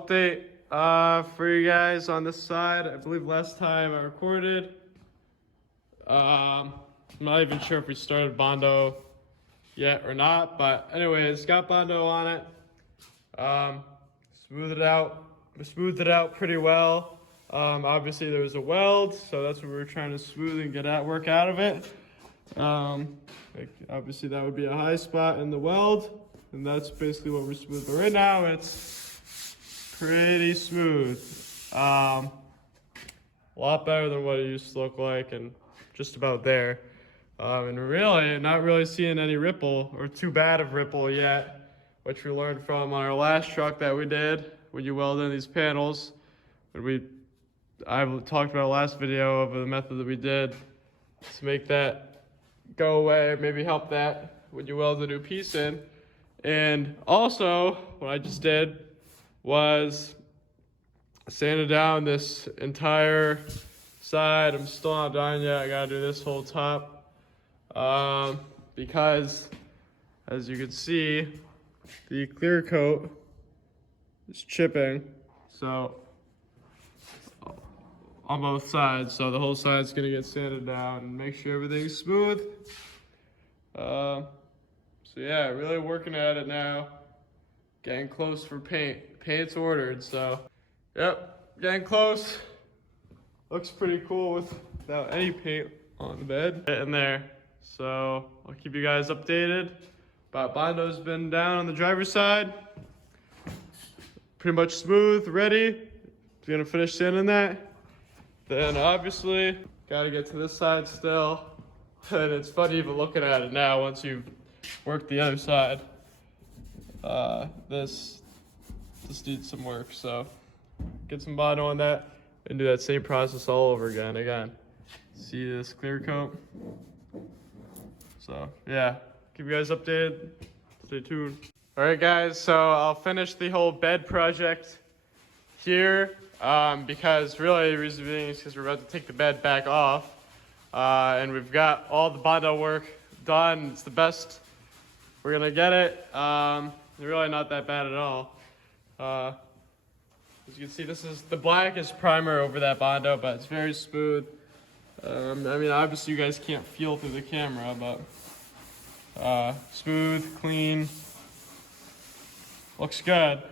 update for you guys on this side. I believe last time I recorded, I'm not even sure if we started Bondo yet or not, but anyways, got Bondo on it. Smoothed it out pretty well. Obviously there was a weld, so that's what we were trying to smooth and work out of it. Obviously that would be a high spot in the weld, and that's basically what we're smoothing. But right now it's pretty smooth. A lot better than what it used to look like, and just about there. And really, not really seeing any ripple, or too bad of ripple yet, which we learned from on our last truck that we did when you weld in these panels. I talked about last video of the method that we did to make that go away, maybe help that when you weld a new piece in. And also, what I just did was sanded down this entire side. I'm still not done yet. I gotta do this whole top because, as you can see, the clear coat is chipping. So on both sides, so the whole side's gonna get sanded down and make sure everything's smooth. So yeah, really working at it now. Getting close for paint. Paint's ordered, so yep, getting close. Looks pretty cool without any paint on the bed. In there, so I'll keep you guys updated. But Bondo's been down on the driver's side. Pretty much smooth, ready. Gonna finish sanding that. Then obviously, gotta get to this side still. And it's funny even looking at it now once you've worked the other side. This needs some work, so get some Bondo on that and do that same process all over again. See this clear coat? So yeah, keep you guys updated. Stay tuned. All right guys, so I'll finish the whole bed project here. Because really the reason being is because we're about to take the bed back off, and we've got all the Bondo work done. It's the best we're gonna get it. Really not that bad at all. As you can see, this is the blackest primer over that Bondo, but it's very smooth. I mean, obviously you guys can't feel through the camera, but smooth, clean, looks good.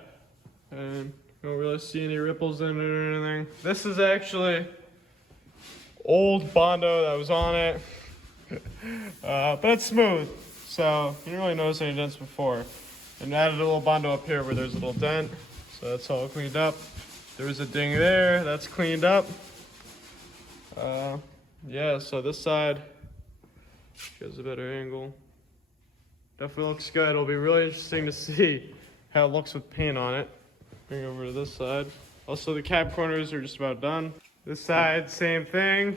And don't really see any ripples in it or anything. This is actually old Bondo that was on it, but it's smooth, so you didn't really notice any dents before. And added a little Bondo up here where there's a little dent, so that's all cleaned up. There was a ding there, that's cleaned up. Yeah, so this side shows a better angle. Definitely looks good. It'll be really interesting to see how it looks with paint on it. Bring over to this side. Also, the cab corners are just about done. This side, same thing.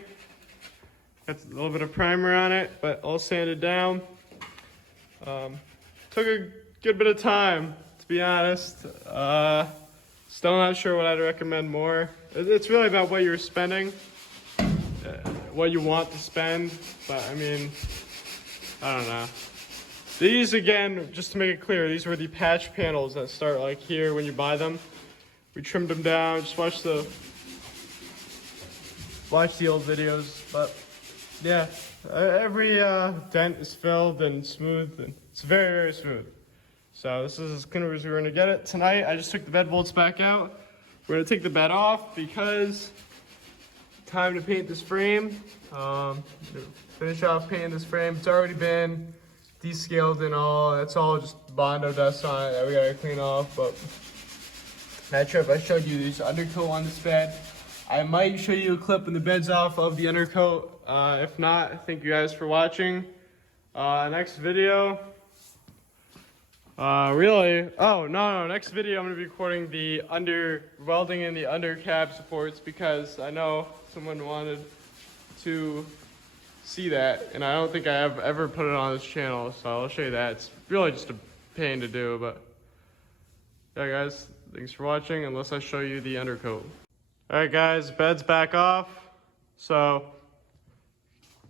Got a little bit of primer on it, but all sanded down. Took a good bit of time, to be honest. Still not sure what I'd recommend more. It's really about what you're spending, what you want to spend, but I mean, I don't know. These, again, just to make it clear, these were the patch panels that start like here when you buy them. We trimmed them down, just watch the old videos, but yeah, every dent is filled and smooth, and it's very, very smooth. So this is as clean as we're gonna get it. Tonight, I just took the bed bolts back out. We're gonna take the bed off because time to paint this frame. Finish off painting this frame. It's already been descaled and all. It's all just Bondo dust on it that we gotta clean off. But that trip I showed you these undercoat on this bed. I might show you a clip when the bed's off of the undercoat. If not, thank you guys for watching. Next video. Next video I'm gonna be recording the welding in the under cab supports, because I know someone wanted to see that, and I don't think I have ever put it on this channel, so I'll show you that. It's really just a pain to do, but yeah guys, thanks for watching, unless I show you the undercoat. Alright guys, bed's back off, so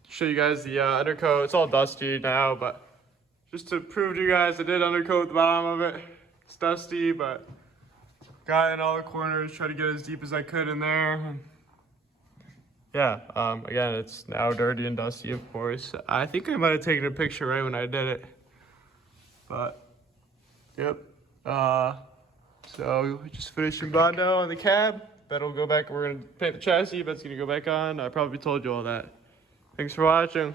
show you guys the undercoat. It's all dusty now, but just to prove to you guys I did undercoat the bottom of it. It's dusty, but got in all the corners, tried to get as deep as I could in there. Yeah, again, it's now dirty and dusty, of course. I think I might have taken a picture right when I did it. But, yep. So, just finishing Bondo on the cab. That'll go back, we're gonna paint the chassis, that's gonna go back on. I probably told you all that. Thanks for watching.